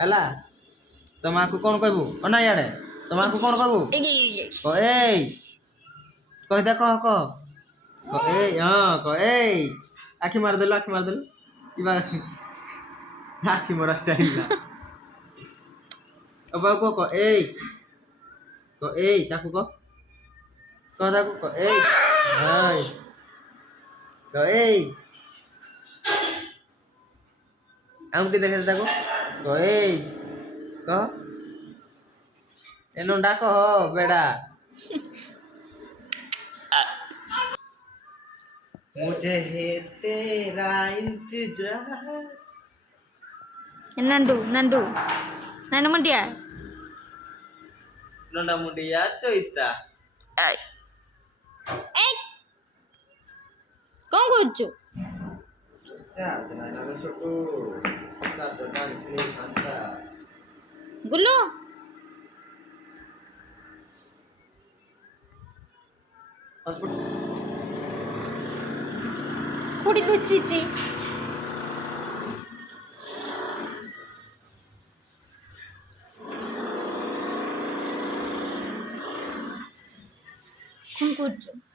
ହେଲା ତମେ ଆକୁ କ'ଣ କହିବୁ ଅନା ଇଆଡ଼େ ତମେ ଆକୁ କ'ଣ କହିବୁ କହ ଏଇ କହିଦେ କହ ଏଇ ହଁ କହ ଏଇ ଆଖି ମାରିଦେଲୁ କିବା ଆଖି ମରା ଷ୍ଟାଇଲ୍ ନା ବାବୁ କହ ଏଇ ତାକୁ କହ ତାକୁ କହ ଏଇ ଏଇ ଆଙ୍ଗୁଠି ଦେଖେ ତାକୁ କହ ଏଇ कह एनोंडा कह बेड़ा मुझे है तेरा इंतजार नंदू नंदू नंदू मुंडिया नोंडा मुंडिया चोइता कौन करछु छोटू गुल्लू कुड़ी लुच्ची कौन करछु